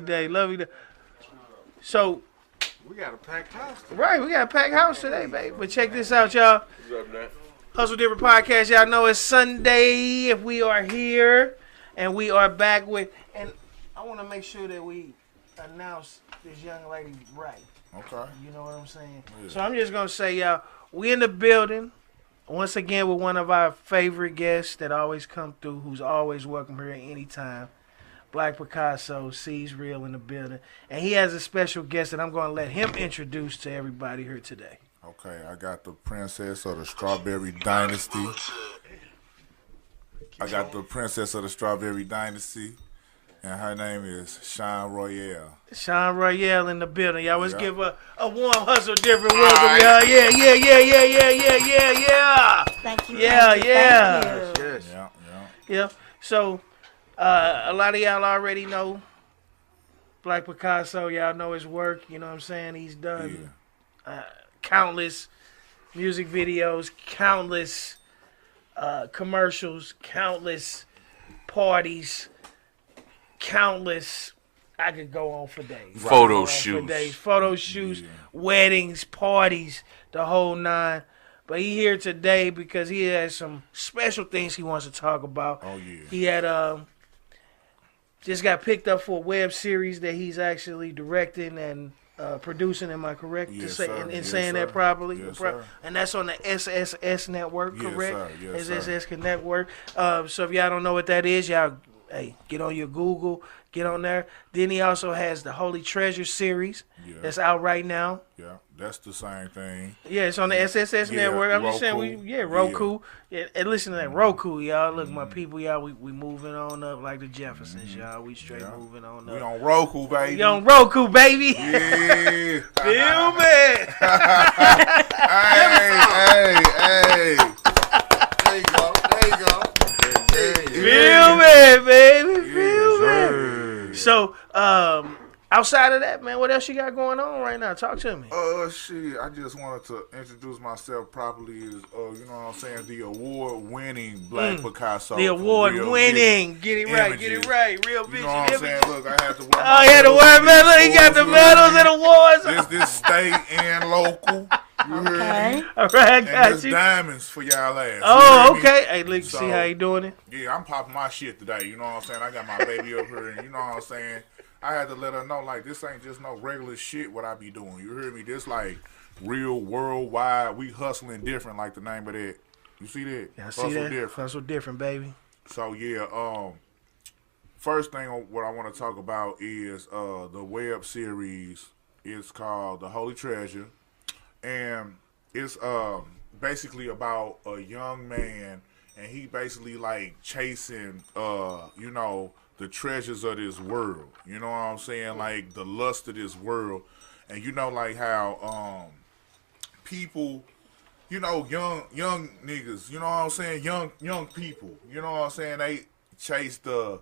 Lovely day. So, we got a packed house today. Right, we got a packed house today, baby. But check this out, y'all. Hustle Different Podcast. Y'all know it's Sunday. If we are here, and we are back with, and I want to make sure that we announce this young lady right. Okay. You know what I'm saying? Yeah. So I'm just going to say, y'all, we in the building. Once again with one of our favorite guests that always come through, who's always welcome here at any time. Black Picasso, sees real in the building. And he has a special guest that I'm going to let him introduce to everybody here today. Okay, I got the princess of the Strawberry Dynasty. And her name is Shan Royale. Shan Royale in the building. Y'all, let's give a warm Hustle Different All welcome, right. y'all. Yeah. Thank you. Yeah. Thank you. Yes. Yeah. So, a lot of y'all already know Black Picasso. Y'all know his work. You know what I'm saying? He's done countless music videos, countless commercials, countless parties, countless. I could go on for days. Photo shoots. Weddings, parties, the whole nine. But he here today because he has some special things he wants to talk about. Oh, yeah. He had just got picked up for a web series that he's actually directing and producing. Am I correct Yes, to say sir. in Yes, saying sir. that properly? Yes, sir. And that's on the SSS Network, Yes, correct? sir. Yes, sir. SSS Network. So if y'all don't know what that is, y'all, hey, get on your Google, get on there. Then he also has the Holy Treasure series that's out right now. Yeah, that's the same thing. Yeah, it's on the SSS Network. I'm just saying, Roku. Yeah, and listen to that Roku, y'all. Look, my people, y'all, we moving on up like the Jeffersons, y'all. We straight moving on up. We on Roku, baby. We on Roku, baby. Yeah. Film it. Hey. There you go. Film it, baby. Film Yes, it. So, outside of that, man, what else you got going on right now? Talk to me. Shit, I just wanted to introduce myself properly as, you know what I'm saying, the award-winning Black Picasso. The award-winning. Get it right. Real You vision. know what I'm saying? Look, I had to wear Oh, he had to wear medal. He got the medals and awards. This state and local. You heard me? All right, I And got there's you. diamonds for y'all ass. Oh, You heard me? okay. Hey, look, So, see how he doing it? Yeah, I'm popping my shit today. You know what I'm saying? I got my baby up here, and you know what I'm saying? I had to let her know, like, this ain't just no regular shit what I be doing. You hear me? This, like, real worldwide. We hustling different, like the name of that. You see that? Yeah, I see that. Hustle different, baby. So, yeah, first thing what I want to talk about is the web series. It's called The Holy Treasure. And it's basically about a young man, and he basically, like, chasing, you know, the treasures of this world. You know what I'm saying? Like, the lust of this world. And you know, like, how people, you know, young niggas, you know what I'm saying? Young people, you know what I'm saying? They chase the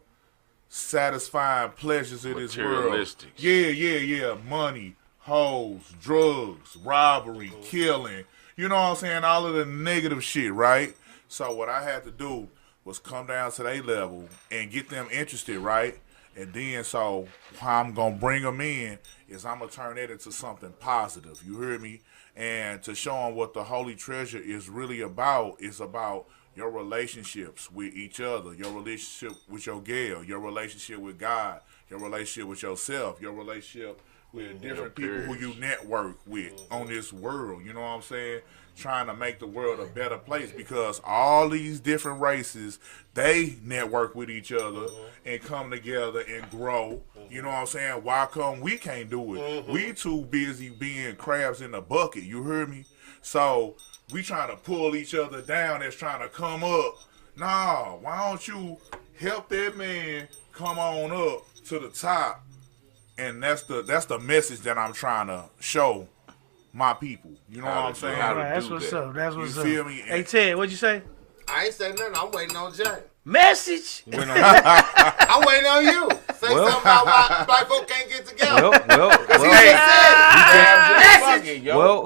satisfying pleasures of this world. Materialistics. Yeah. Money, hoes, drugs, robbery, killing. You know what I'm saying? All of the negative shit, right? So what I had to do was come down to their level and get them interested, right? And then so how I'm going to bring them in is I'm going to turn that into something positive. You hear me? And to show them what the Holy Treasure is really about, it's about your relationships with each other, your relationship with your girl, your relationship with God, your relationship with yourself, your relationship with different people who you network with on this world. You know what I'm saying? Trying to make the world a better place, because all these different races, they network with each other and come together and grow. You know what I'm saying? Why come we can't do it? We too busy being crabs in the bucket. You heard me? So we trying to pull each other down that's trying to come up. Nah, why don't you help that man come on up to the top? And that's the message that I'm trying to show my people. You know what I'm saying? That's what's up. That's what's up. You feel me? Hey, Ted, what'd you say? I ain't saying nothing. I'm waiting on Jay. Message. I'm waiting on you. Say something about why black folk can't get together.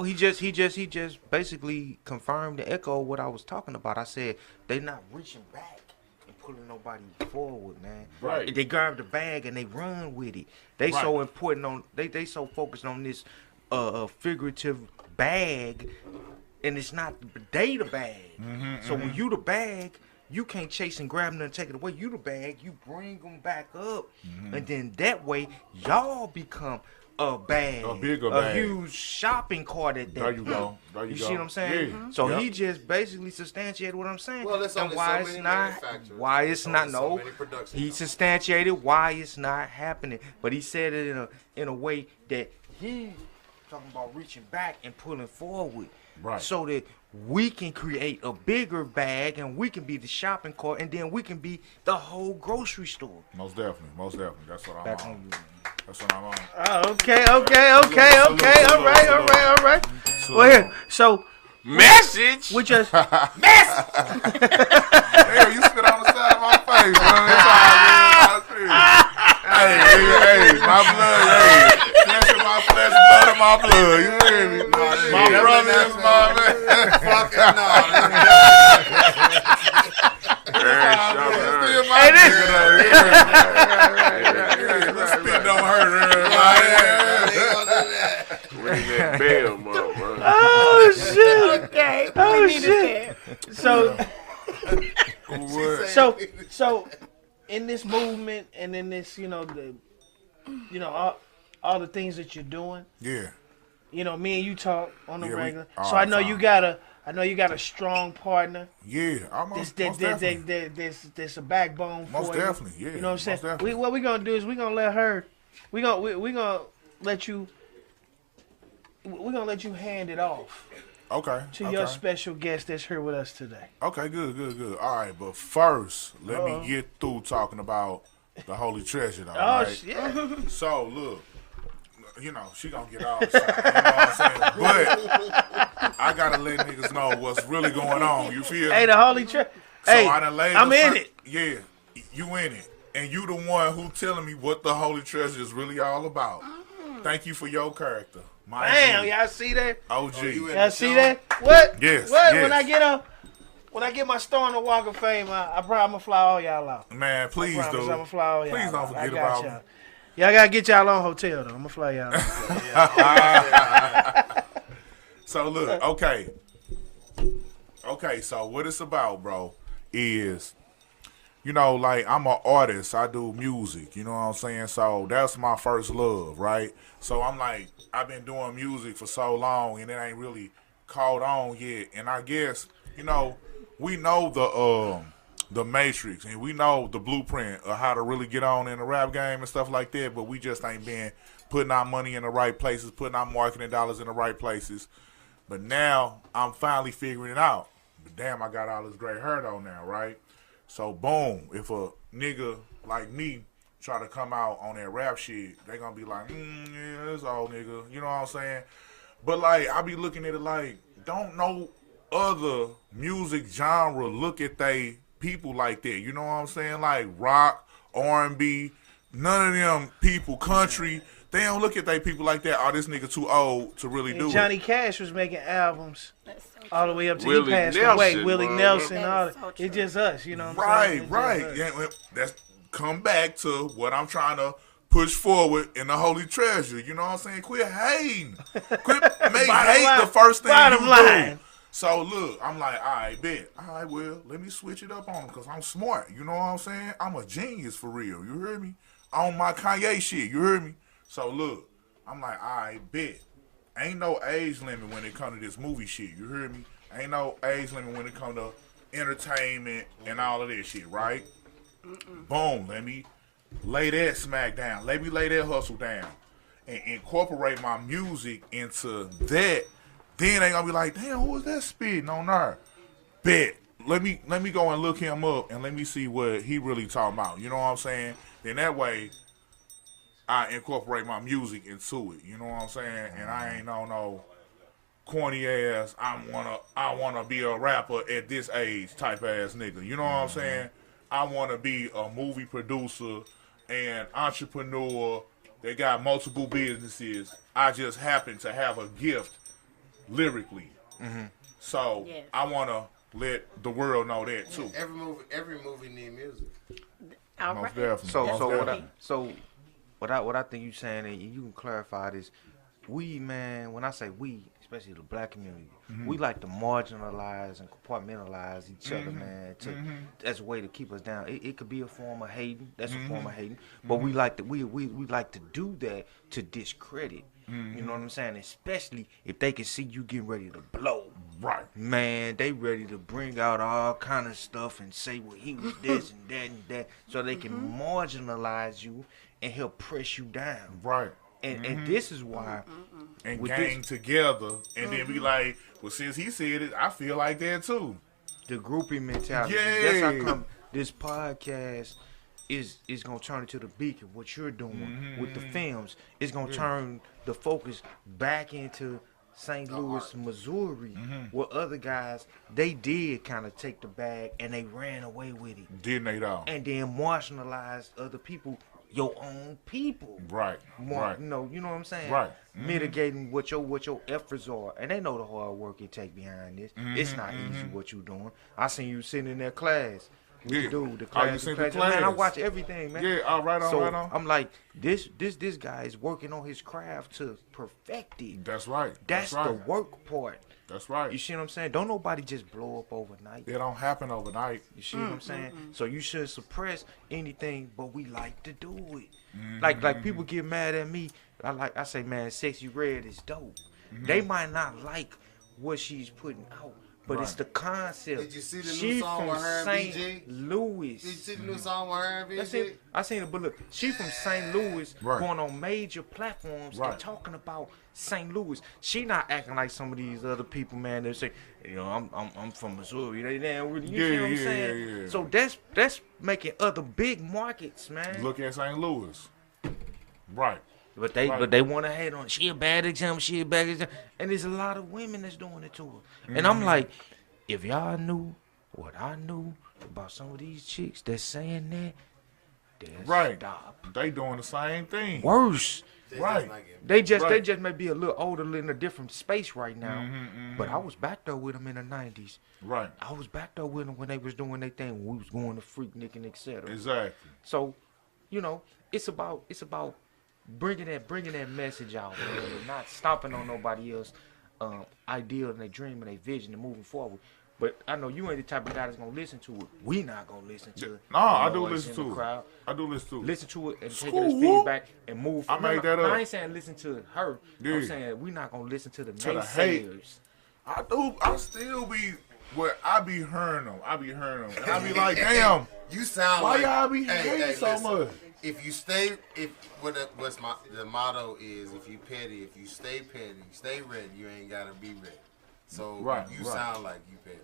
He just basically confirmed and echoed what I was talking about. I said they not reaching back and pulling nobody forward, man. Right. They grab the bag and they run with it. They so important on they so focused on this figurative bag, and it's not the bag. So when you the bag, you can't chase and grab them and take it away. You the bag, you bring them back up, and then that way y'all become a bag, A bigger bag. huge shopping cart at that. There you go. There you You go. see what I'm saying? Yeah. So Yep. he just basically substantiated what I'm saying. Well, there's and only why so it's many not, manufacturers. why it's There's not, only so no. many production He houses. substantiated why it's not happening, but he said it in a way that he talking about reaching back and pulling forward, Right. so that we can create a bigger bag and we can be the shopping cart, and then we can be the whole grocery store. Most definitely. Most definitely. That's what I'm Back on. on you, man. That's what I'm on. Oh, okay. All right. Well, here. So Message. we just Damn, you spit on the side of my face, man. Hey, my blood, hey. Flesh of my flesh, blood of my blood. You hear me? My brother is my man. Fucking no. Still my Hey, this- nigga, though. This spit don't hurt, Ring that bell, motherfucker. oh shit. Okay. Oh We needed shit. What? So in this movement and in this, all the things that you're doing, Yeah. me and you talk on the Yeah, we- regular. all So I the know time. you got a strong partner. Yeah. Most definitely. There's a backbone for Most you. definitely, yeah. You know what I'm saying? Most definitely. What we gonna do is we gonna let you hand it off Okay. to your special guest that's here with us today. Okay, good. All right, but first, let me get through talking about the Holy Treasure, though, Oh right? shit! So, look, she gonna get all the shine, you know what I'm saying? But I gotta let niggas know what's really going on, you feel Hey, me? the holy treasure. So Hey, I done laid I'm the in fir- it. Yeah, you in it. And you the one who telling me what the Holy Treasure is really all about. Thank you for your character. My Damn, G. y'all see that? OG. Y'all see that? What? Yes, What? yes. When I get my star on the Walk of Fame, I promise I'm gonna fly all y'all out. Man, please, Promise dude. I'm gonna fly all y'all Please don't out. I forget got about y'all. me. Y'all gotta get y'all on hotel though. I'm gonna fly y'all out. So look, okay, so what it's about, bro, is, like, I'm an artist. I do music, you know what I'm saying? So that's my first love, right? So I'm like, I've been doing music for so long, and it ain't really caught on yet. And I guess, we know the matrix, and we know the blueprint of how to really get on in the rap game and stuff like that, but we just ain't been putting our money in the right places, putting our marketing dollars in the right places. But now I'm finally figuring it out. But damn, I got all this gray hair though now, right? So boom, if a nigga like me try to come out on that rap shit, they gonna be like, yeah, this old nigga, you know what I'm saying? But like, I be looking at it like, don't no other music genre look at they people like that, you know what I'm saying? Like rock, R&B, none of them people, country, they don't look at they people like that. Oh, this nigga too old to really do Johnny it. Cash was making albums That's so true. all the way up to Willie he passed Nelson, away. Willie bro. Nelson, That all is that. so It's true. just us, you know what I'm saying? Right. It's just Yeah, us. well, that's come back to what I'm trying to push forward in the Holy Treasure. You know what I'm saying? Quit hating. Quit make Bottom hate line. the first thing Bottom you line. do. So look, I'm like, all right, bet. All right, well, let me switch it up on him because I'm smart. You know what I'm saying? I'm a genius for real. You hear me? On my Kanye shit. You hear me? So look, I'm like, all right, bet. Ain't no age limit when it come to this movie shit. You hear me? Ain't no age limit when it come to entertainment and all of this shit, right? Boom. Let me lay that smack down. Let me lay that hustle down and incorporate my music into that. Then they gonna be like, damn, who is that spitting on there? Bet. Let me go and look him up and let me see what he really talking about. You know what I'm saying? Then that way I incorporate my music into it. You know what I'm saying? And I ain't no corny ass, I wanna be a rapper at this age type ass nigga. You know what I'm saying? I wanna be a movie producer and entrepreneur that got multiple businesses. I just happen to have a gift lyrically. So Yes. I wanna let the world know that too. Every movie need music. All Most right. definitely. So Most so definitely. what I think you saying, and you can clarify this. We, man, when I say we, especially the black community, we like to marginalize and compartmentalize each other, man. As a way to keep us down. It could be a form of hating. That's a form of hating. But we like to we like to do that to discredit. You know what I'm saying? Especially if they can see you getting ready to blow. Right. Man, they ready to bring out all kind of stuff and say, well, he was this and that and that, so they can marginalize you and help press you down. Right. And this is why. And with gang together, and then be like, well, since he said it, I feel like that too. The groupie mentality. Yeah. That's how come this podcast is gonna turn into the beacon. What you're doing with the films is gonna turn the focus back into St. Louis, Missouri, where other guys, they did kind of take the bag and they ran away with it. Didn't they though? And then marginalized other people, your own people. Right. Right. You know what I'm saying? Right. Mitigating what your efforts are. And they know the hard work it take behind this. It's not easy what you doing. I seen you sitting in that class. With the dude, the class, you seen the the class. Man, I class? watch everything, man. Yeah, right on, So right on. I'm like, this guy is working on his craft to perfect it. That's right. That's right. the work part. That's right. You see what I'm saying? Don't nobody just blow up overnight. It don't happen overnight. You see what I'm saying? So you should suppress anything, but we like to do it. Like people get mad at me. I say, man, Sexy Red is dope. They might not like what she's putting out, but it's the concept. Did you see the new She song from with her and St. BG? Louis. Did you see the new song with her and That's BG? it. I seen it, but look, she from St. Louis, Right. going on major platforms Right. and talking about St. Louis. She not acting like some of these other people, man. They say, you know, I'm from Missouri. They damn really, you see what I'm saying? Yeah. So that's making other big markets, man. Look at St. Louis. Right. But they want to hate on. She a bad example. She a bad example. And there's a lot of women that's doing it to her. And I'm like, if y'all knew what I knew about some of these chicks that's saying that, then Right. stop. They doing the same thing. Worse. Right. They just Right. may be a little older in a different space right now. But I was back there with them in the 90s. Right. I was back there with them when they was doing their thing. When we was going to Freaknik and etc. Exactly. So, you know, it's about bringing that message out, man, and not stopping on nobody else ideal and their dream and their vision and moving forward. But I know you ain't the type of guy that's gonna listen to it. We not gonna listen to it. No, I The do noise listen in to the it. crowd. I do listen to it. Listen to it and take School it as whoop. feedback and move. I made that up. I ain't saying listen to her. Yeah. I'm saying we not gonna listen to the the hate. naysayers. I still be where I be hearing them. And I be like, damn, You sound why like y'all be hating so listen, much? If you the motto is if you petty, if you stay petty, stay ready, you ain't gotta be ready. So Right, you right. sound like you petty.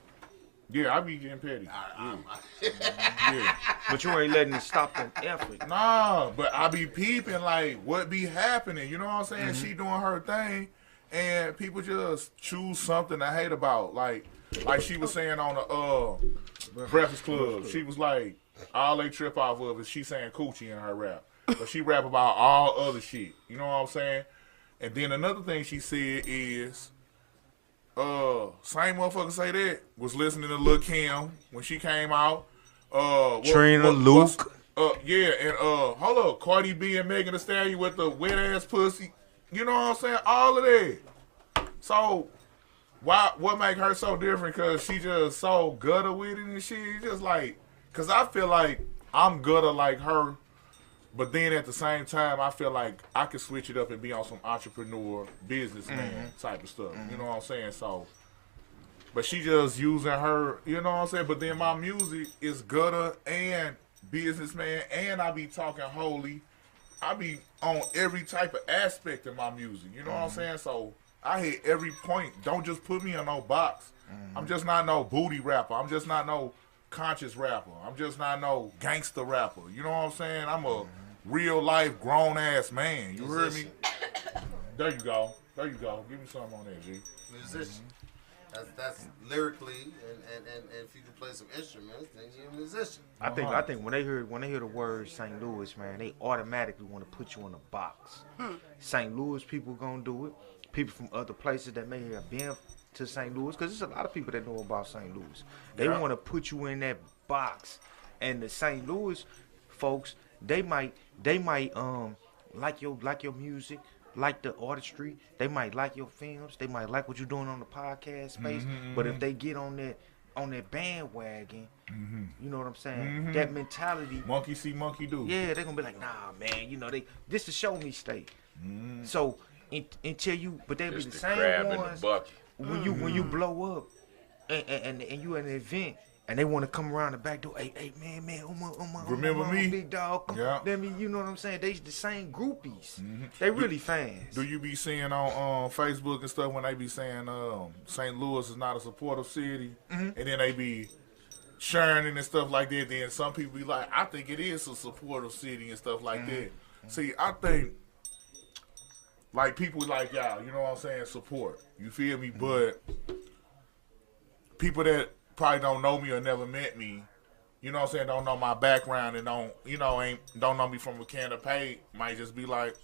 Yeah, I be getting petty. Yeah. But you ain't letting it stop them effort. Nah, but I be peeping like what be happening. You know what I'm saying? She doing her thing, and people just choose something to hate about. Like she was saying on the Breakfast Club. She was like, all they trip off of is she saying coochie in her rap, but she rap about all other shit. You know what I'm saying? And then another thing she said is, same motherfucker say that was listening to Lil' Kim when she came out. Trina, Luke. Yeah, and hold up, Cardi B and Megan Thee Stallion with the wet ass pussy. You know what I'm saying? All of that. So what make her so different? Cause she just so gutter with it and shit. Just like, cause I feel like I'm gutter like her, but then at the same time I feel like I could switch it up and be on some entrepreneur, businessman type of stuff. You know what I'm saying? So, but she just using her. You know what I'm saying? But then my music is gutter and businessman, and I be talking holy. I be on every type of aspect of my music. You know what I'm saying? So I hit every point. Don't just put me in no box. I'm just not no booty rapper. I'm just not no conscious rapper. I'm just not no gangster rapper. You know what I'm saying? I'm a real life grown ass man. You heard me? There you go. There you go. Give me something on that, G. Musician. That's lyrically, and if you can play some instruments, then you're a musician. I think when they hear the word St. Louis, man, they automatically want to put you in a box. St. Louis people gonna do it. People from other places that may have been to St. Louis, because there's a lot of people that know about St. Louis. They Yeah. want to put you in that box, and the St. Louis folks, they might like your music, like the artistry. They might like your films. They might like what you're doing on the podcast space. But if they get on that bandwagon, you know what I'm saying? That mentality. Monkey see, monkey do. Yeah, they're gonna be like, nah, man. You know, this is show me state. So until you, but they be It's the the same crab in the ones bucket. when you blow up and you at an event. And they want to come around the back door. Hey, man, Remember me? big dog. Come, Yeah. Let me, you know what I'm saying? They the same groupies. They really fans. Do you be seeing on Facebook and stuff when they be saying St. Louis is not a supportive city, and then they be sharing it and stuff like that? Then some people be like, I think it is a supportive city and stuff like that. See, I think like people like y'all, you know what I'm saying, support. You feel me? But people that probably don't know me or never met me, you know what I'm saying, don't know my background and don't know me from a can of paint, might just be like,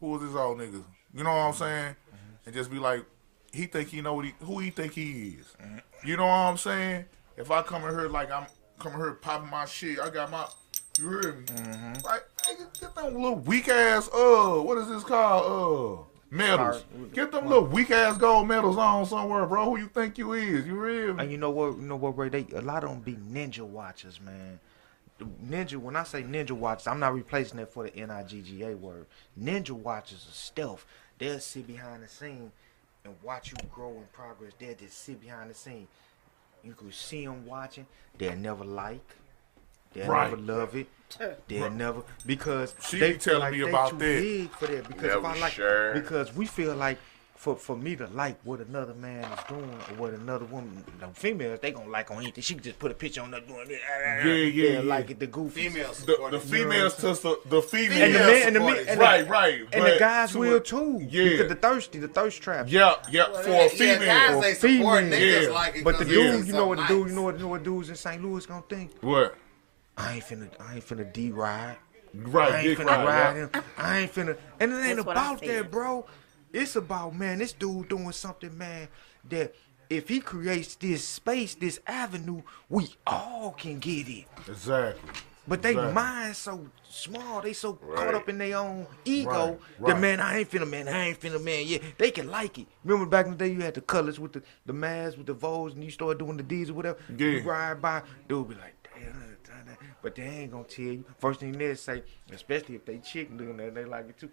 who is this old nigga? You know what I'm saying? And just be like, he think he know who he think he is. You know what I'm saying? If I come in here like I'm coming here popping my shit, I got my, you hear me? Like, hey, get them little weak ass, what is this called? Medals. Get them little weak ass gold medals on somewhere, bro. Who you think you is? You real? And you know what, Ray? A lot of them be ninja watchers, man. Ninja. When I say ninja watchers, I'm not replacing that for the NIGGA word. Ninja watchers are stealth. They'll sit behind the scene and watch you grow in progress. They'll just sit behind the scene. You could see them watching. They'll never like. They'll never love it. They'll never, because She they be feel telling like me they about too that. big for that. Because Never if I like, share. because we feel like for me to like what another man is doing or what another woman, the females, they gonna like on anything. She can just put a picture on her doing this. Yeah. They'll like it, the goofy. Females The support it. females touch the females. And the men, and the men, support it. and right. and but the guys to will a- too. Yeah. Because the thirst trap. Yeah, for a female. guys, they support female. niggas Yeah. like it. But the 'cause dude, it's you know what the so dude, nice. you know what dudes in St. Louis gonna think? What? I ain't finna D-ride. Right, I ain't dick finna ride, ride yeah. him. I ain't finna. And it ain't That's what I about that, said. bro. It's about, man, this dude doing something, man, that if he creates this space, this avenue, we all can get it. Exactly. But they Exactly. mind so small, they so caught Right. up in their own ego Right. that, man, I ain't finna, man. Yeah, they can like it. Remember back in the day, you had the colors with the masks, with the Vogues, and you started doing the D's or whatever. Yeah. You ride by, dude be like, damn, but they ain't gonna tell you. First thing they say, especially if they chick doing that, they like it too.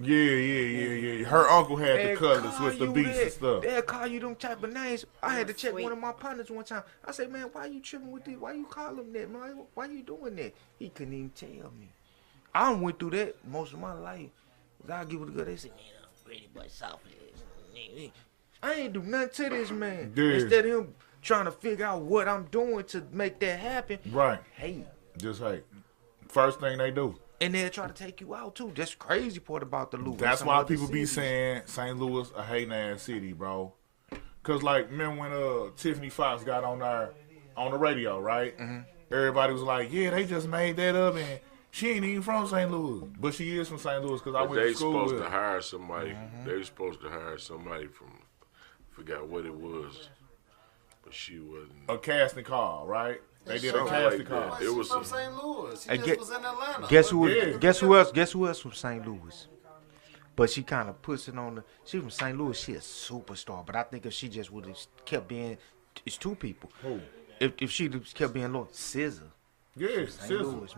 Yeah. Her uncle had the They'll colors call with the you beats that. and stuff. They'll call you them type of names. I had to check Sweet. one of my partners one time. I said, man, why you tripping with this? Why you call him that, man? Why you doing that? He couldn't even tell me. I done went through that most of my life. God give it a good. They said, man, I'm pretty much soft. I ain't do nothing to this man. Yeah. Instead of him trying to figure out what I'm doing to make that happen, Right. hey, Just hey. First thing they do. and they'll try to take you out too. That's the crazy part about the Louis. That's Some why other people be cities. saying St. Louis a hating ass city, bro. Cause like, remember when Tiffany Fox got on the radio, right? Everybody was like, yeah, they just made that up, and she ain't even from St. Louis, but she is from St. Louis because I But went they to school supposed with to her. hire somebody. They were supposed to hire somebody from, forgot what it was, but she wasn't. A casting call, right? They did a Something casting like call. that. It was from some- St. Louis. She Hey, just was in Atlanta. Guess who? Yeah. Guess who else? Guess who else from St. Louis? But she kind of puts it on the. She from St. Louis. She a superstar. But I think if she just would have kept being, it's two people. Who? If she just kept being loyal, SZA, Yeah, St. sister. Louis,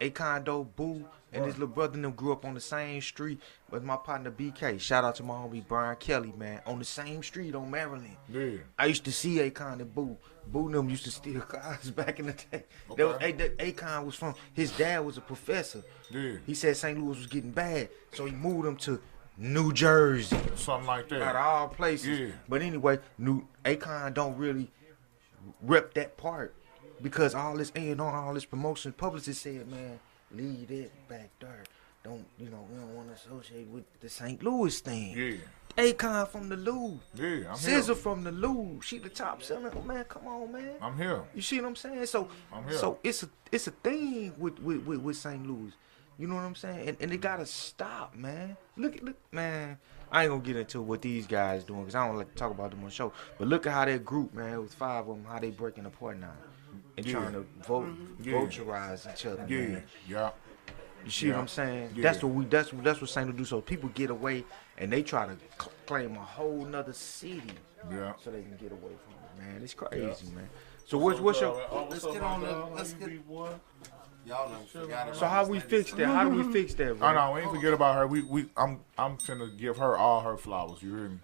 Akon, though, Boo, and his little brother and them grew up on the same street with my partner BK. Shout out to my homie Brian Kelly, man, on the same street on Maryland. Yeah. I used to see Akon and Boo. Boo and them used to steal cars back in the day. Akon was from, his dad was a professor. Yeah. He said St. Louis was getting bad, so he moved him to New Jersey, Something like out of that. all places. Yeah. But anyway, Akon don't really rep that part because all this A&R, all this promotion, publicists said, man, leave that back there. Don't, we don't want to associate with the St. Louis thing. Yeah. Akon from the Lou. Yeah, I'm here. SZA from the Lou. She the top seller. Oh, man, come on, man. I'm here. You see what I'm saying? So, I'm here. so it's a thing with St. Louis. You know what I'm saying? And it gotta stop, man. Look, man. I ain't gonna get into what these guys doing because I don't like to talk about them on the show. But look at how that group, man, it was 5 of them, how they breaking apart now and trying to vulturize each other, man. Yeah. You see what I'm saying? Yeah. That's what Saint will do. So people get away and they try to claim a whole nother city, so they can get away from it, man. It's crazy, man. So what's your? Let's get on the. Let's get. Y'all done forgot about. So how we fix that? How do we fix that, bro? I know, we ain't forget about her. I'm finna give her all her flowers. You hear me?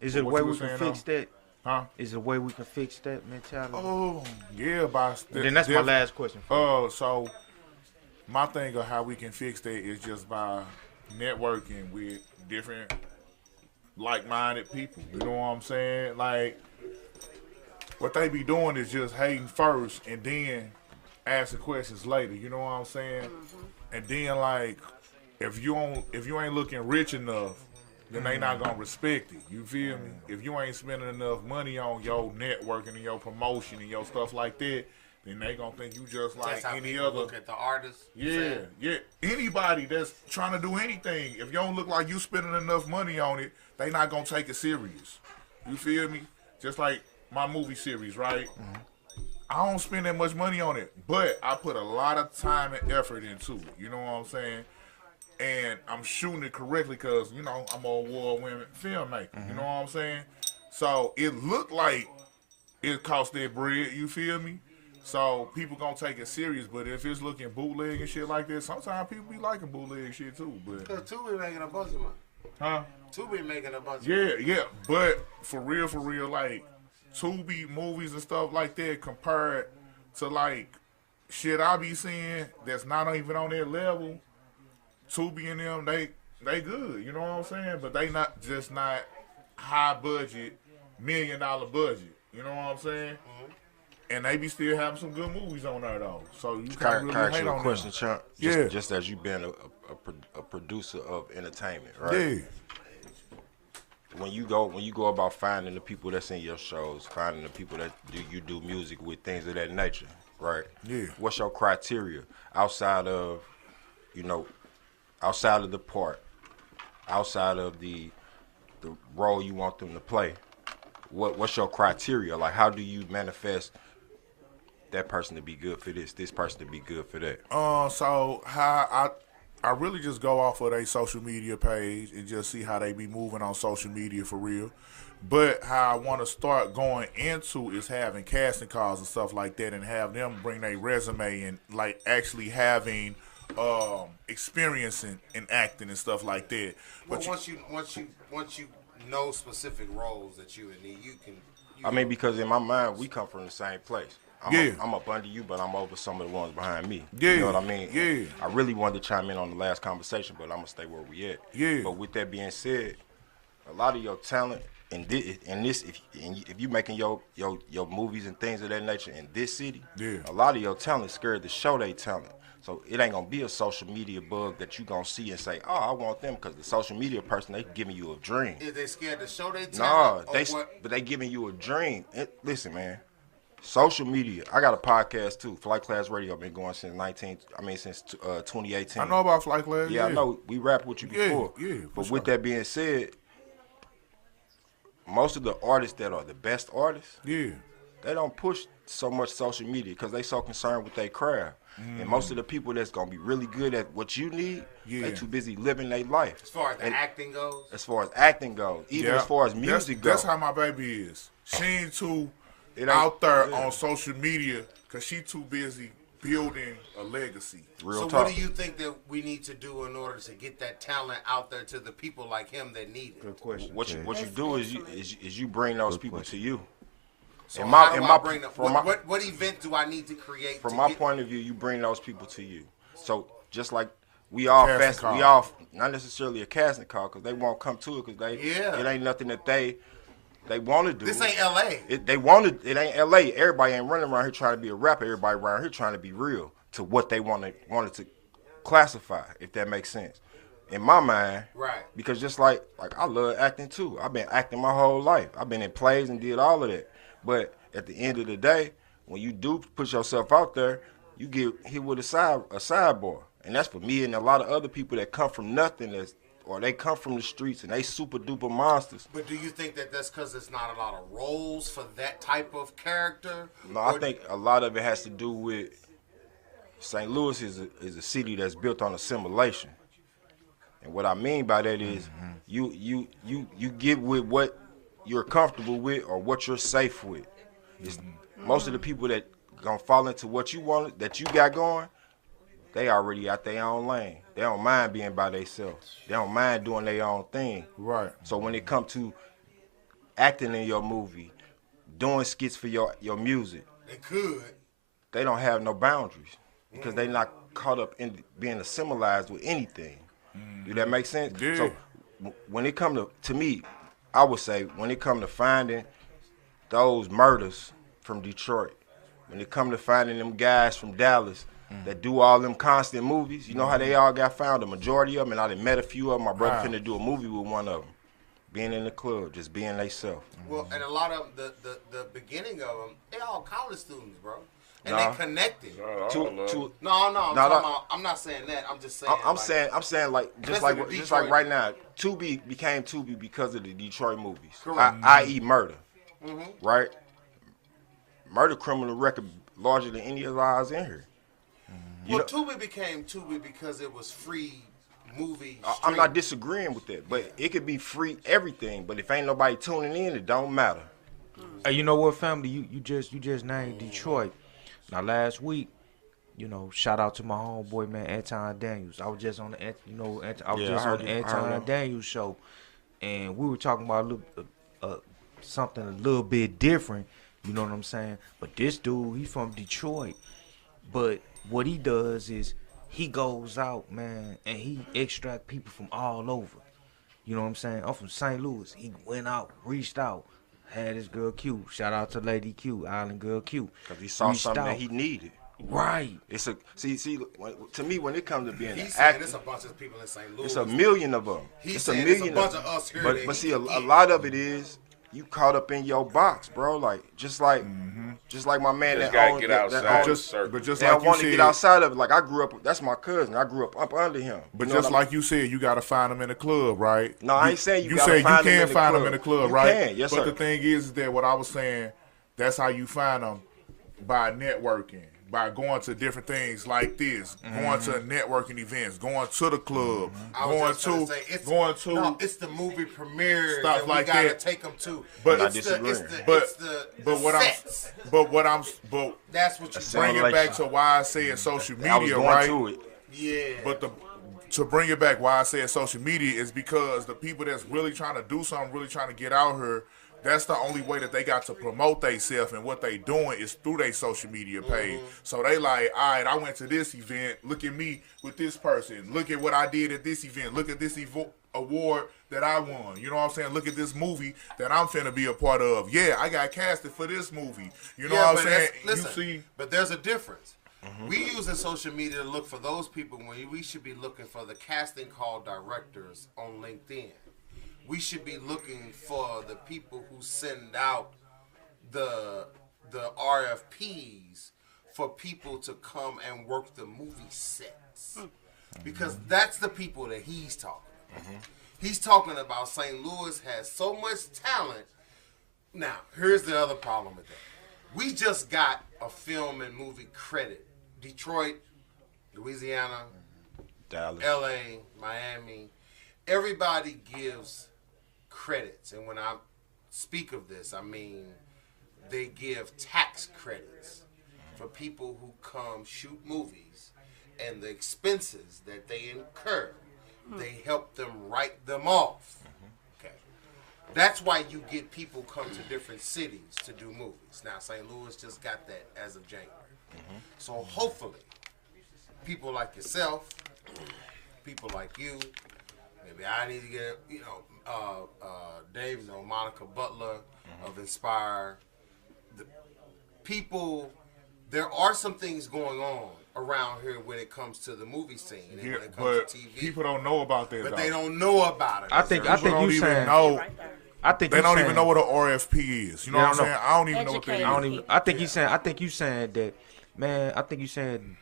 Is it a way we can fix that? Huh? Is there a way we can fix that mentality? Oh, yeah, by then that's my last question. So my thing of how we can fix that is just by networking with different like-minded people. You know what I'm saying? Like, what they be doing is just hating first and then asking questions later. You know what I'm saying? And then, like, if you ain't looking rich enough, then they not gonna respect it. You feel me? If you ain't spending enough money on your networking and your promotion and your stuff like that, then they gonna think you just like any other. Look at the artist. Yeah. Anybody that's trying to do anything, if you don't look like you spending enough money on it, they not gonna take it serious. You feel me? Just like my movie series, right? I don't spend that much money on it, but I put a lot of time and effort into it. You know what I'm saying? And I'm shooting it correctly because, you know, I'm an award-winning filmmaker. You know what I'm saying? So it looked like it cost that bread, you feel me? So people gonna take it serious, but if it's looking bootleg and shit like that, sometimes people be liking bootleg shit too. But Cause two be making a bunch of money. huh? Two be making a bunch of money. Yeah. But for real, like Tubi movies and stuff like that compared to like shit I be seeing that's not even on their level. Tubi and them, they good, you know what I'm saying? But they not high budget, $1 million budget. You know what I'm saying? And they be still having some good movies on there though. So you can't really hate on them. Question, Chuck. Just as you've been a producer of entertainment, right? Yeah. When you go about finding the people that's in your shows, finding the people that you do music with, things of that nature, right? Yeah. What's your criteria outside of, outside of the part, outside of the role you want them to play? What's your criteria? Like, how do you manifest that person to be good for this person to be good for that? So how I really just go off of their social media page and just see how they be moving on social media for real. But how I want to start going into is having casting calls and stuff like that, and have them bring their resume and like actually having experience in acting and stuff like that. But once you know specific roles that you would need, you can. I mean, because in my mind, we come from the same place. I'm up under you, but I'm over some of the ones behind me. Yeah. You know what I mean? Yeah. I really wanted to chime in on the last conversation, but I'm going to stay where we at. Yeah. But with that being said, a lot of your talent if you making your movies and things of that nature in this city, a lot of your talent scared to show their talent. So it ain't going to be a social media bug that you going to see and say, oh, I want them, because the social media person, they giving you a dream. Is they scared to show their talent? No, but they giving you a dream. Listen, man. Social media. I got a podcast too. Flight Class Radio. Been going since 2018. I know about Flight Class. Yeah, I know. We rapped with you before. Yeah. But with that being said, most of the artists that are the best artists, they don't push so much social media because they so concerned with their craft. And most of the people that's gonna be really good at what you need, they too busy living their life. As far as acting goes. As far as acting goes, even as far as music goes. That's how my baby is. She ain't too out there on social media because she too busy building a legacy. Real talk. What do you think that we need to do in order to get that talent out there to the people like him that need it? Good question. What you do is you bring those people to you. So what event do I need to create? From my point of view, you bring those people to you. So just like we all not necessarily a casting call because they won't come to it because it ain't nothing that they want to do. This ain't L.A. It ain't L.A. Everybody ain't running around here trying to be a rapper. Everybody around here trying to be real to what they wanted to classify, if that makes sense. In my mind, right? Because just like I love acting too. I've been acting my whole life. I've been in plays and did all of that. But at the end of the day, when you do put yourself out there, you get hit with a sidebar. And that's for me and a lot of other people that come from nothing, or they come from the streets and they super duper monsters. But do you think that that's because there's not a lot of roles for that type of character? No, I think a lot of it has to do with St. Louis is a city that's built on assimilation. And what I mean by that is you get with what you're comfortable with or what you're safe with. Most of the people that gonna fall into what you want, that you got going, they already out their own lane. They don't mind being by themselves. They don't mind doing their own thing. Right. So when it comes to acting in your movie, doing skits for your music, they don't have no boundaries because they not caught up in being assimilated with anything. Do that make sense? Yeah. So when it come to me, I would say when it come to finding those murders from Detroit, when it come to finding them guys from Dallas that do all them constant movies, you know how they all got found, the majority of them, and I done met a few of them. My brother finna do a movie with one of them, being in the club, just being theyself. Well, and a lot of the beginning of them, they all college students, bro. And they connected. I'm not saying that. I'm just saying. I'm saying like just like right now, Tubi became Tubi because of the Detroit movies, i.e. Murder, right? Murder criminal record larger than any of ours in here. Well, Tubi became Tubi because it was free movie. I'm not disagreeing with that, but it could be free everything. But if ain't nobody tuning in, it don't matter. Hey, you know what, family? You just named Detroit. Now last week, shout out to my homeboy man Anton Daniels. I was just on the Anton Daniels show, and we were talking about something a little bit different. You know what I'm saying? But this dude, he's from Detroit. But what he does is he goes out, man, and he extract people from all over. You know what I'm saying? I'm from St. Louis. He went out, reached out, had his girl Q. Shout out to Lady Q, Island Girl Q. Because he saw something that he needed. Right. It's see. To me, when it comes to being an actor, actor, it's a bunch of people in St. Louis. It's a million of them. It's a million. It's a bunch of us here. But see, a lot of it is you caught up in your box, bro. Like just like my man just that gotta get outside. But just they like don't you want said, to get outside of it. Like I grew up. That's my cousin. I grew up under him. But just like you said, you gotta find them in the club, right? No, I ain't saying you gotta find them in the can find club. them in the club, You right? can, yes, but sir. the thing is that what I was saying, that's how you find them, by networking, by going to different things like this, going to networking events, going to the club, it's the movie premiere stuff that like we gotta that. take them to. But that's what you bring it back to why I said social media, right? To it. Yeah. But to bring it back, why I said social media is because the people that's really trying to do something, really trying to get out here, that's the only way that they got to promote themselves, and what they doing is through their social media page. So they like, all right, I went to this event. Look at me with this person. Look at what I did at this event. Look at this award that I won. You know what I'm saying? Look at this movie that I'm finna be a part of. Yeah, I got casted for this movie. You know what I'm saying? Listen, but there's a difference. We using social media to look for those people when we should be looking for the casting call directors on LinkedIn. We should be looking for the people who send out the RFPs for people to come and work the movie sets. Because that's the people that he's talking about. He's talking about St. Louis has so much talent. Now, here's the other problem with that. We just got a film and movie credit. Detroit, Louisiana, Dallas, LA, Miami. Everybody gives credits, and when I speak of this, I mean they give tax credits for people who come shoot movies, and the expenses that they incur, they help them write them off. Okay, that's why you get people come to different cities to do movies. Now, St. Louis just got that as of January, so hopefully, people like yourself, people like you. Maybe I need to get, Dave, Monica Butler of Inspire. The people, there are some things going on around here when it comes to the movie scene and when it comes to TV. People don't know about that. But they don't know about it. I think you saying. They don't even know what an RFP is. You know what I'm saying? I don't even know what they is. I think you saying that, man. I think you saying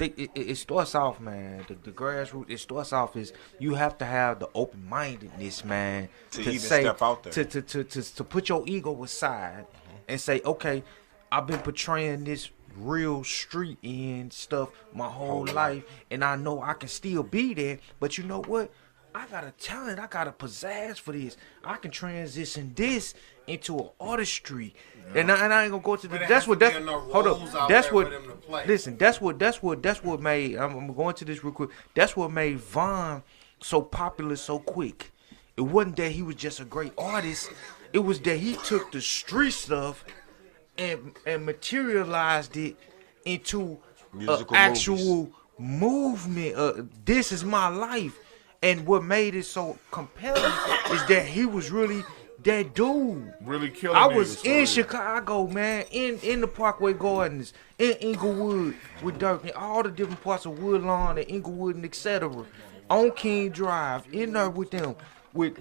it starts off, man. The grassroots. It starts off is you have to have the open mindedness, man, to even step out there. To put your ego aside and say, okay, I've been portraying this real street end stuff my whole life, and I know I can still be there. But you know what? I got a talent. I got a pizzazz for this. I can transition this into an artistry. And I ain't gonna go to the. That's what. Hold up. That's what. Listen. That's what made. I'm going to this real quick. That's what made Von so popular so quick. It wasn't that he was just a great artist. It was that he took the street stuff and materialized it into Musical actual movement. This is my life. And what made it so compelling is that he was really that dude. Really killing I was niggas, in so Chicago, man, in the Parkway Gardens, in Inglewood with Dirk, and all the different parts of Woodlawn and Inglewood and etc. On King Drive, in there with them, with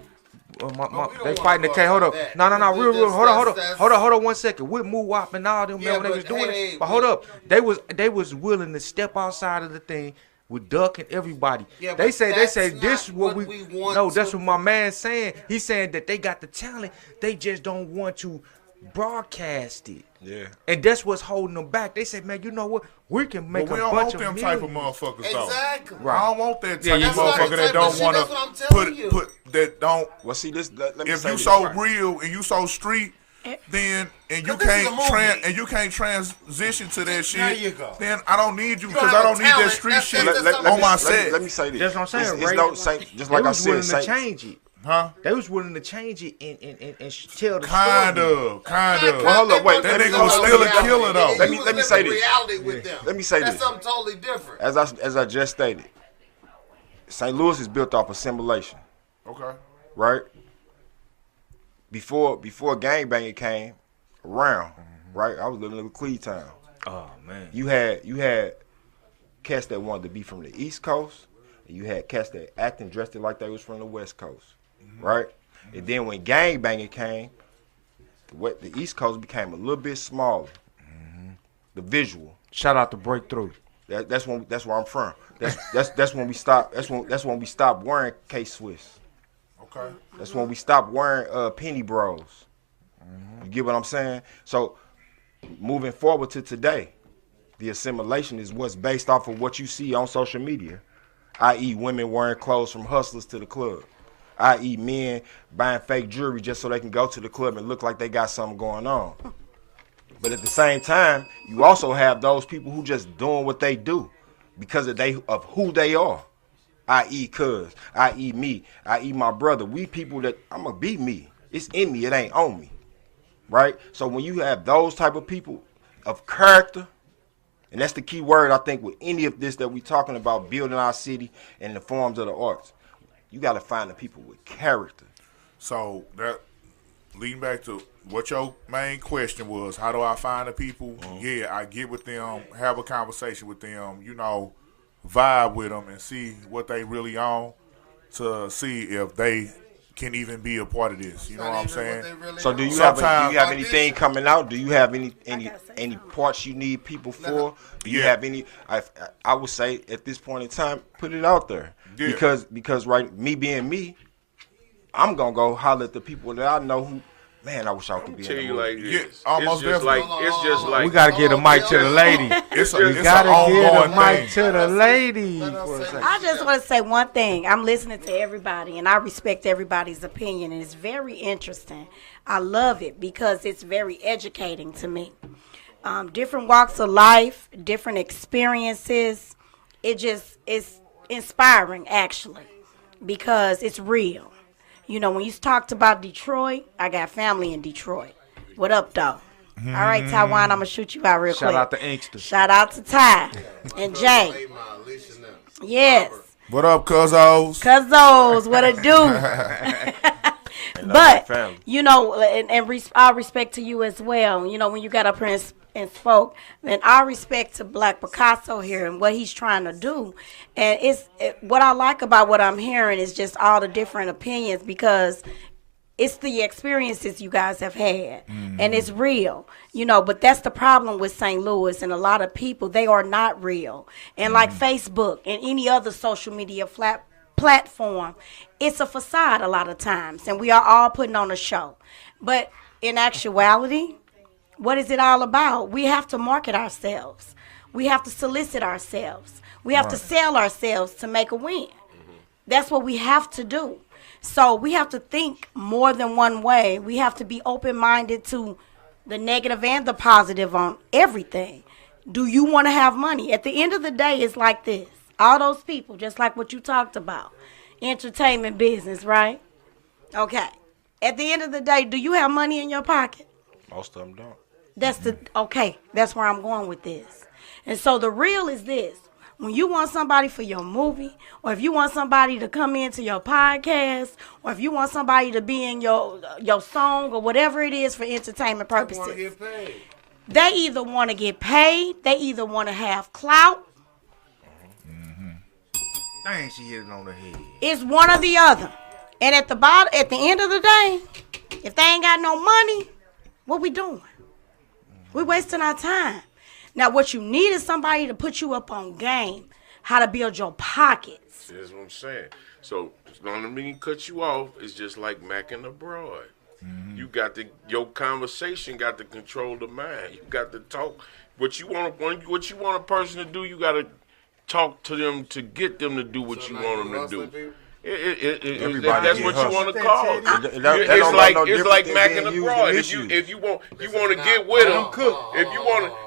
they fighting the case. Hold up, no, real. Hold on 1 second. With Moowop and all them, man, when they was doing it. But hold up, they was willing to step outside of the thing. With Duck and everybody, Yeah, they say this is what we want. no. That's what my man's saying. He's saying that they got the talent, they just don't want to broadcast it. Yeah, and that's what's holding them back. They say, man, you know what? We can make we a don't bunch want of them millions. type of motherfuckers though. Exactly. I don't want that type of that's not motherfucker the that type of don't shit, want that's what I'm to telling you. put that don't. well, see this. Let me If say you this. so real and you so street, then and you 'Cause this is a movie. can't transition to that shit. There you go. Then I don't need you You because don't I have don't need that talent. street That's- shit that's on my set. Let me say this. That's what I'm saying, It's Ray. no same. Just They like I was willing said, to change it. Huh? They was willing to change it and tell the Kind story. of. Well, hold up, wait. That let me- nigga hold was up, still a let me- killer though. Let me say this. Reality with them. Let me say That's this. something totally different. As I just stated, St. Louis is built off assimilation, Okay. right? Before gangbanging came around, right? I was living in Cleveland. Oh man. You had cats that wanted to be from the East Coast, and you had cats that acting dressed it like they was from the West Coast, right? And then when gangbanging came, the East Coast became a little bit smaller. The visual. Shout out to Breakthrough. That's where I'm from. That's when we stopped. That's when we stopped wearing K-Swiss. Okay. That's when we stopped wearing Penny Bros. You get what I'm saying? So moving forward to today, the assimilation is what's based off of what you see on social media, i.e. women wearing clothes from hustlers to the club, i.e. men buying fake jewelry just so they can go to the club and look like they got something going on. But at the same time, you also have those people who just doing what they do because of who they are, i.e. cuz, i.e. me, i.e. my brother. We people that I'm gonna be me. It's in me. It ain't on me, right? So when you have those type of people of character, and that's the key word I think with any of this that we talking about building our city and the forms of the arts, you got to find the people with character. So that leading back to what your main question was, how do I find the people? Yeah, I get with them, have a conversation with them, vibe with them and see what they really on to see if they can even be a part of this. You know what I'm saying? So do you Sometimes- have anything coming out? Do you have any parts you need people for? Do you have any? I would say at this point in time, put it out there because right, me being me, I'm gonna go holler at the people that I know who. Man, I wish I could be in Tell the you movie. like this. Yeah, almost definitely. It's just like We gotta get a mic to the lady. It's We an gotta get a ongoing mic thing. to the lady. I just want to say one thing. I'm listening to everybody, and I respect everybody's opinion, and it's very interesting. I love it because it's very educating to me. Different walks of life, different experiences. It's inspiring, actually, because it's real. You know, when you talked about Detroit, I got family in Detroit. What up, though? All right, Taiwan, I'm going to shoot you out real quick. Shout out to Inkster. Shout out to Ty and Jay. Yes. What up, cuzzos? Cuzzos, what it do? But, family. you know, and all respect to you as well. You know, when you got up here and spoke, and all respect to Black Picasso here and what he's trying to do. And what I like about what I'm hearing is just all the different opinions, because It's the experiences you guys have had, and it's real, you know. But that's the problem with St. Louis and a lot of people. They are not real. And like Facebook and any other social media platform, it's a facade a lot of times, and we are all putting on a show. But in actuality, what is it all about? We have to market ourselves. We have to solicit ourselves. We have to sell ourselves to make a win. That's what we have to do. So we have to think more than one way. We have to be open-minded to the negative and the positive on everything. Do you want to have money? At the end of the day, it's like this. All those people, just like what you talked about, entertainment business, right? Okay. At the end of the day, do you have money in your pocket? Most of them don't. That's where I'm going with this. And so the real is this. When you want somebody for your movie, or if you want somebody to come into your podcast, or if you want somebody to be in your song, or whatever it is for entertainment purposes, they either want to get paid, they either want to have clout. Dang, she hit it on the head. It's one or the other. And at the end of the day, if they ain't got no money, what we doing? We wasting our time. Now, what you need is somebody to put you up on game, how to build your pockets. That's what I'm saying. So, don't mean cut you off. It's just like macking abroad. You got your conversation got to control the mind. You got to talk. What you want a person to do, you got to talk to them to get them to do what you want them to do. That's what you want to call it. It's like macking abroad. If you want to get with them,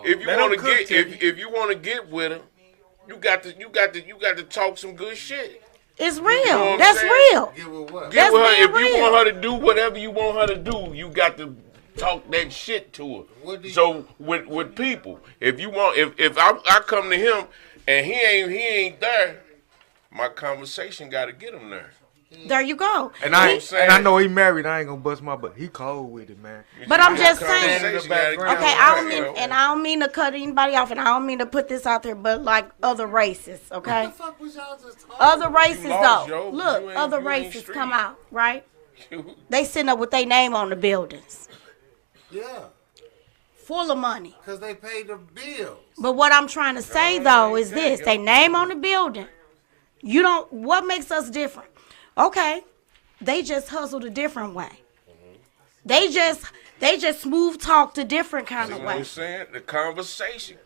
if you want to get with them, you got to talk some good shit. It's real. That's real. Get with what? Get with her. If you want her to do whatever you want her to do, you got to talk that shit to her. So with people, if I come to him and he ain't there, my conversation got to get him there. There you go. And I know he married. I ain't gonna bust my butt. He cold with it, man. But I'm just saying. Okay, I don't mean to cut anybody off, and I don't mean to put this out there, but like other races, okay? What the fuck was y'all just talking Other races lost, though. yo. Look, other you ain't races street. come out, right? They sitting up with their name on the buildings, Yeah, full of money. because they paid the bills. But what I'm trying to say though is this: they name on the building. What makes us different? Okay, they just hustled a different way. They just smooth talked a different kind of You know what way. I'm saying? The conversation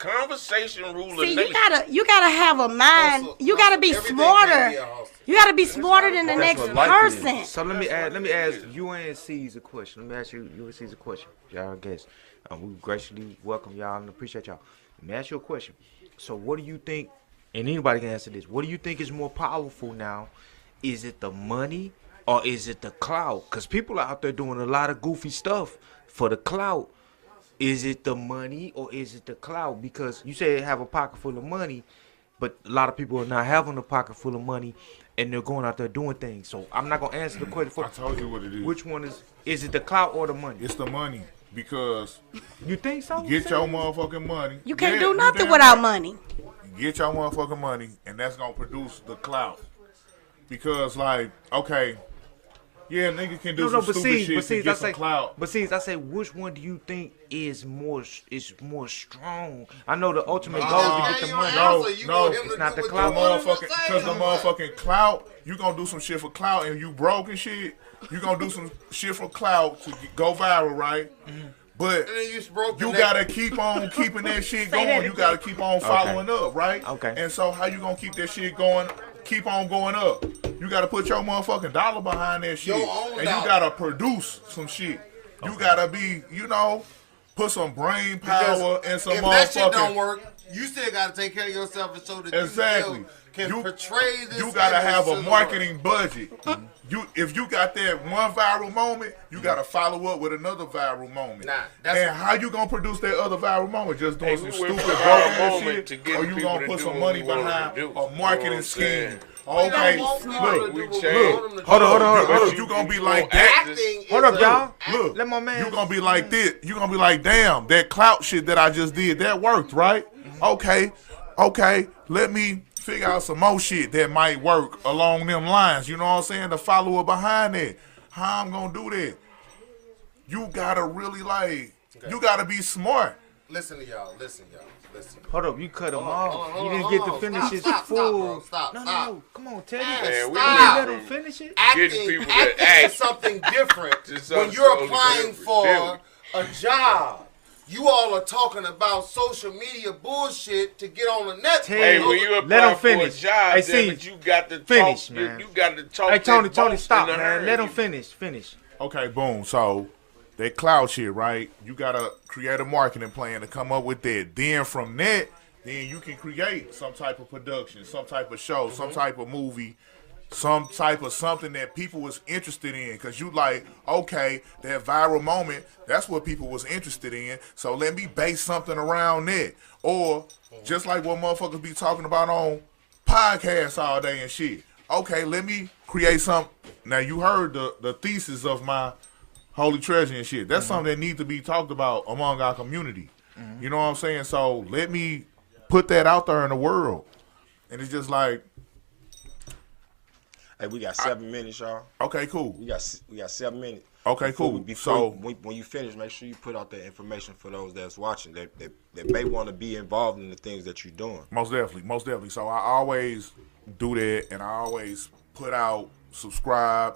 rule the See, nation. you gotta have a mind. You gotta be Everything smarter. can't be a hustle. You gotta be smarter than the That's next what life is. person. So let me ask UNC's a question. Let me ask you UNC's a question. Y'all guess. We graciously welcome y'all and appreciate y'all. Let me ask you a question. So what do you think, and anybody can answer this, what do you think is more powerful now? Is it the money or is it the clout? Because people are out there doing a lot of goofy stuff for the clout. Is it the money or is it the clout? Because you say have a pocket full of money, but a lot of people are not having a pocket full of money and they're going out there doing things. So I'm not going to answer the question for I told you what it is. which one is it the clout or the money? It's the money because You think so? get your motherfucking money. You can't Yeah, do you nothing damn without right. money. Get your motherfucking money, and that's gonna produce the clout. Because like, okay, yeah, nigga can do some stupid shit to get some clout. But see, I say, which one do you think is more strong? I know the ultimate goal is to get the money. No, it's not the The clout. motherfucking, cause the motherfucking clout, you gonna do some shit for clout, and you broke and shit. You gonna do some shit for clout to go viral, right? But And then you broke the you neck. gotta keep on keeping that shit going. You gotta keep on following up, right? Okay. And so how you gonna keep that shit going? Keep on going up. You gotta put your motherfucking dollar behind that shit, Your own and dollar. you gotta produce some shit. You gotta be, put some brain Because power and some if that shit don't motherfucking. work, you still got to take care of yourself and so that Exactly. you still can You- portray this. You gotta image have to a the marketing budget. If you got that one viral moment, you gotta follow up with another viral moment. Nah, that's- and how you gonna produce that other viral moment? Just doing Hey, some we went stupid from broke viral ass moment shit, to getting or you people gonna to put do some what money we want them behind to do. a You know marketing what I'm scheme? saying? Okay, want people look, to do what we look, want them to hold do. on. But You gonna be you like want that? Acting Hold is up, y'all. Look, Let my man. you gonna be like this. You gonna be like, damn, that clout shit that I just did, that worked, right? Okay. Let me figure out some more shit that might work along them lines. You know what I'm saying? The follower behind that. how I'm gonna do that? You gotta really you gotta be smart. Listen to y'all. Hold up, you cut him off. hold You on, didn't get hold to on. finish his Stop, full. bro. Stop. No. Come on, Teddy. Man, we stop. Let him finish it. Acting people to is act. something different Just when something you're totally applying different. for a job. You all are talking about social media bullshit to get on the network. Hey, when you Let apply him for a finish. job, Hey, damn see, it, you got to finish, talk. man. You got to talk. Hey, Tony, that boss stop, in the man. Let him hurry. finish. Okay, boom. So that cloud shit, right? You gotta create a marketing plan to come up with that. Then from that, then you can create some type of production, some type of show, some type of movie, some type of something that people was interested in. Cause you like, okay, that viral moment, that's what people was interested in. So let me base something around that. Or just like what motherfuckers be talking about on podcasts all day and shit. Okay, let me create some. Now you heard the thesis of my holy treasure and shit. That's something that needs to be talked about among our community. You know what I'm saying? So let me put that out there in the world. And it's just like, Hey, we got 7 minutes, y'all. okay, cool. We got 7 minutes. Okay, cool. When you finish, make sure you put out that information for those that's watching that may want to be involved in the things that you're doing. Most definitely. So I always do that, and I always put out, subscribe,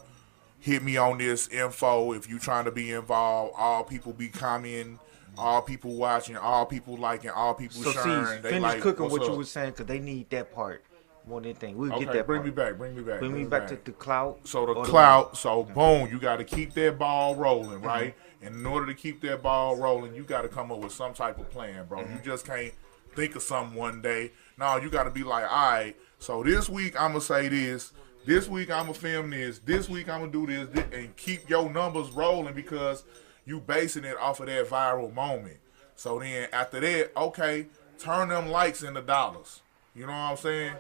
hit me on this info if you trying to be involved. All people be commenting, all people watching, all people liking, all people So, sharing. see, They finish like, cooking what's what you up? was saying, because they need that part more than anything. We'll Okay, get that bring part. me back. Bring me back to the clout. So the or clout, so boom, you got to keep that ball rolling, right? And in order to keep that ball rolling, you got to come up with some type of plan, bro. You just can't think of something one day. No, you got to be like, all right, so this week I'm going to say this. This week I'm going to film this. This week I'm going to do this. And keep your numbers rolling because you basing it off of that viral moment. So then after that, okay, turn them likes into dollars. You know what I'm saying?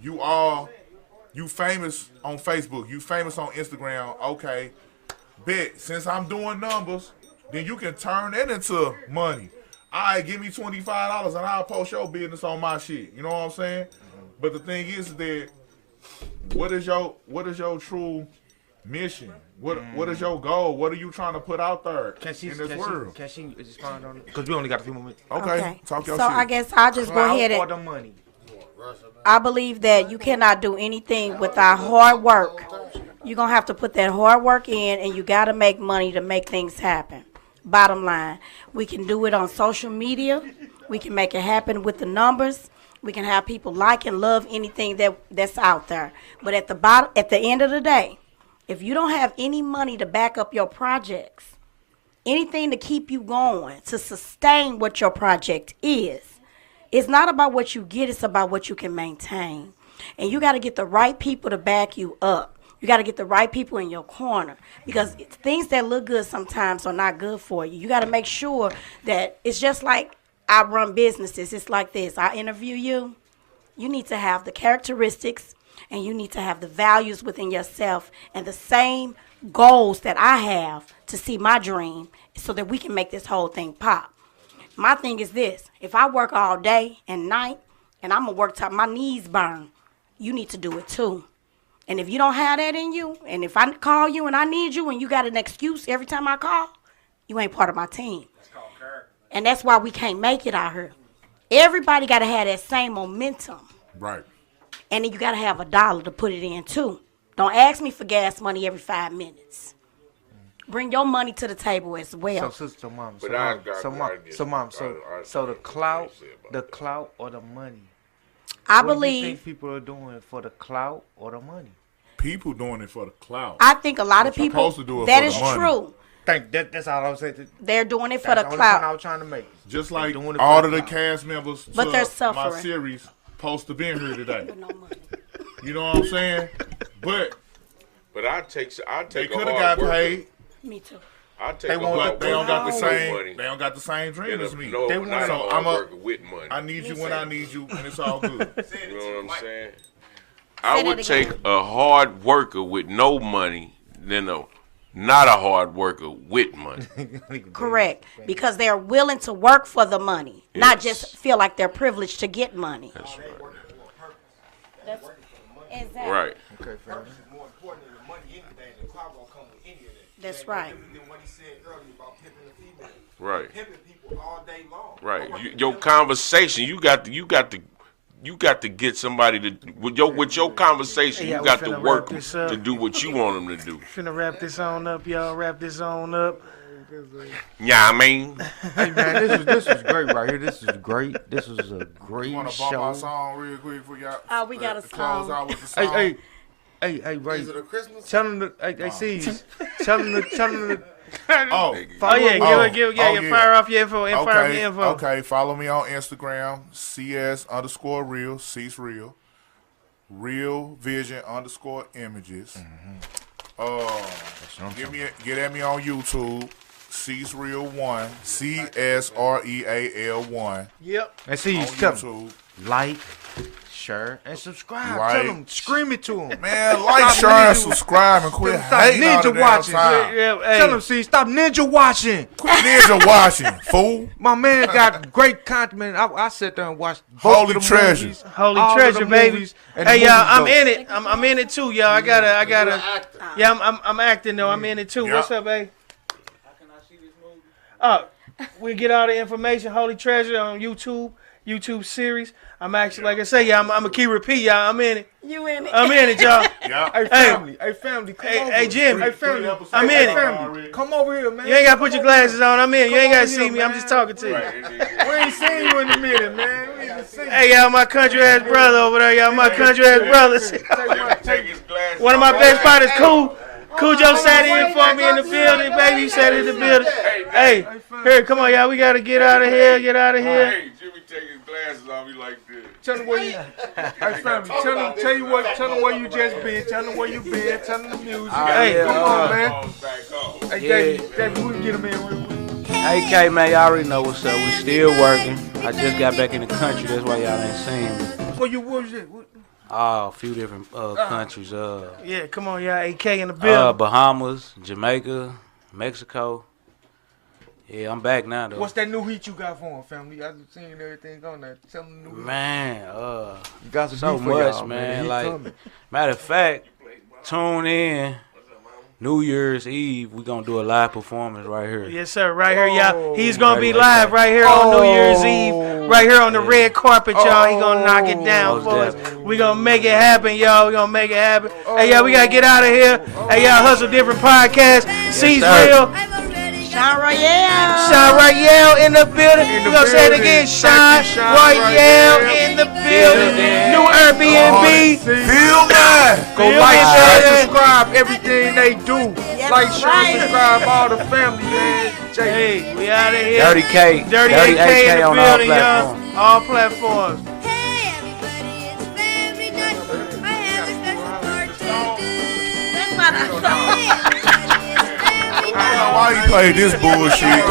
You famous on Facebook. You famous on Instagram. Okay, bet. Since I'm doing numbers, then you can turn that into money. All right, give me $25 and I'll post your business on my shit. You know what I'm saying? But the thing is that what is your true mission? What is your goal? What are you trying to put out there in this world? Can she respond on it? Because we only got a few more minutes. Okay, talk your so shit. I guess I'll just go ahead Clout or and the money? I believe that you cannot do anything without hard work. You're going to have to put that hard work in, and you got to make money to make things happen. Bottom line, we can do it on social media. We can make it happen with the numbers. We can have people like and love anything that's out there. But at the end of the day, if you don't have any money to back up your projects, anything to keep you going, to sustain what your project is, it's not about what you get, it's about what you can maintain. And you got to get the right people to back you up. You got to get the right people in your corner because things that look good sometimes are not good for you. You got to make sure that it's just like I run businesses. It's like this. I interview you. You need to have the characteristics and you need to have the values within yourself and the same goals that I have to see my dream so that we can make this whole thing pop. My thing is this. If I work all day and night and I'm going to work till my knees burn, you need to do it too. And if you don't have that in you, and if I call you and I need you and you got an excuse every time I call, you ain't part of my team. And that's why we can't make it out here. Everybody got to have that same momentum. Right. And then you got to have $1 to put it in too. Don't ask me for gas money every 5 minutes. Bring your money to the table as well. So the clout or the money? I What do you believe think people are doing for the clout or the money? People doing it for the clout. I think a lot of They're people, supposed to do it that for is the money. true. That's all I was saying. They're doing it for That's the the only point I clout. was trying to make. Just like doing it for all the of the clout. cast members But to they're my suffering. series supposed to be here today. You know what I'm saying? But I take they a could have hard got worker. paid. Me too. I take They a want- hard They don't got the worker with same. money. They don't got the same dream And as me. no, They not want- a So hard I'm worker with money. I need you when I need you, and it's all good. You know what I'm saying? I that would again. take a hard worker with no money than not a hard worker with money. Correct. Because they're willing to work for the money, not just feel like they're privileged to get money. That's right. Exactly. Right. Okay, fair enough. More important than the money, anything. The clout gonna come with any of That's right. What he said earlier about pimping the female. Right. Pimping people all day long. Right. Your conversation, you got to get somebody to with your conversation. Yeah, you we got to finna work wrap this up. to do what you want them to do. Finna wrap this on up, y'all. Wrap this on up. Yeah, I mean, Hey man, this is great right here. This is great. This is a great You want to bump our show. song real quick for y'all? Oh, we got a Close song. out with the song. Hey, Ray. Is it a Christmas? Tell them to, hey, C's. Tell them to. Oh, Oh yeah, give yeah. fire off your info. Fire off your info. Okay, follow me on Instagram, CS_real, C's real, Real Vision _images. Get at me on YouTube, C's Real 1, CSREAL1 Yep. And on C's, tell them. YouTube. Like, share, and subscribe. Like. Tell them, scream it to them. Man, like, share, and subscribe, and quit Stop hating all the ninja damn watching. time. Hey, Tell them, see, stop ninja watching. Quit ninja watching, fool. My man got great content. I sit there and watch both Holy of the treasure. movies, Holy all of treasure, the baby. movies, and the Hey y'all, I'm movies in it. I'm in it too, y'all. I gotta. You're an actor. Yeah, I'm acting though. I'm in it too. Yeah. What's up, babe? Oh, we get all the information. Holy Treasure on YouTube series. I'm actually, like I say, y'all, I'm a key repeat, y'all. I'm in it. You in it? I'm in it, y'all. Yeah. Hey family, come over. Hey, Jimmy. Hey family, I'm in hey it. family, come over here, man. You ain't gotta put your glasses on. I'm in. You ain't Come gotta over see here, me. I'm man. just talking to you. We ain't seen you in a minute, man. We ain't seen you. Hey, y'all, my country ass brother over there. Y'all, my country ass brothers. One of my best partners, Cujo sat in for me in the building, baby. He sat in the building. Hey, here, come on, y'all. We gotta get out of here. Get out of here. hey, Jimmy take his glasses off. He like this. Tell them where you, hey family, tell them where you just been. Tell them where you been. Tell them the music. Hey, come on, man. Hey, David, we can get him in real quick. AK, man, y'all already know what's up. We still working. I just got back in the country. That's why y'all ain't seen me. What was it? A few different countries. Yeah, come on, y'all. AK in the building. Bahamas, Jamaica, Mexico. Yeah, I'm back now, though. What's that new heat you got for him, family? I just seen everything on there. Tell them the new heat. Man, You got some so beef for much, y'all, man. He Like, coming. matter of fact, tune in New Year's Eve. We gonna do a live performance right here. Yes, sir. Right here, y'all. He's gonna be live right here on New Year's Eve. Right here on the red carpet, y'all. He gonna knock it down Most for us. definitely. We gonna make it happen, y'all. We gonna make it happen. Hey, y'all, we gotta get out of here. Hey, y'all, Hustle Different Podcast. C's sir. Real. Shan Royale. Shan Royale in the building. We gonna say it again. Shan Royale in the building. New Airbnb. Feel mine. Go Feel like, me, share, baby. subscribe, everything they do. Yes, Like, share, right. subscribe, all the family, man. Hey, we out of here. Dirty K. Dirty AK in AK the on all building, y'all. platforms. All platforms. Hey everybody, it's very nice. I have a special part to do. That's what I thought. Hey everybody, it's very I don't know why you play this bullshit.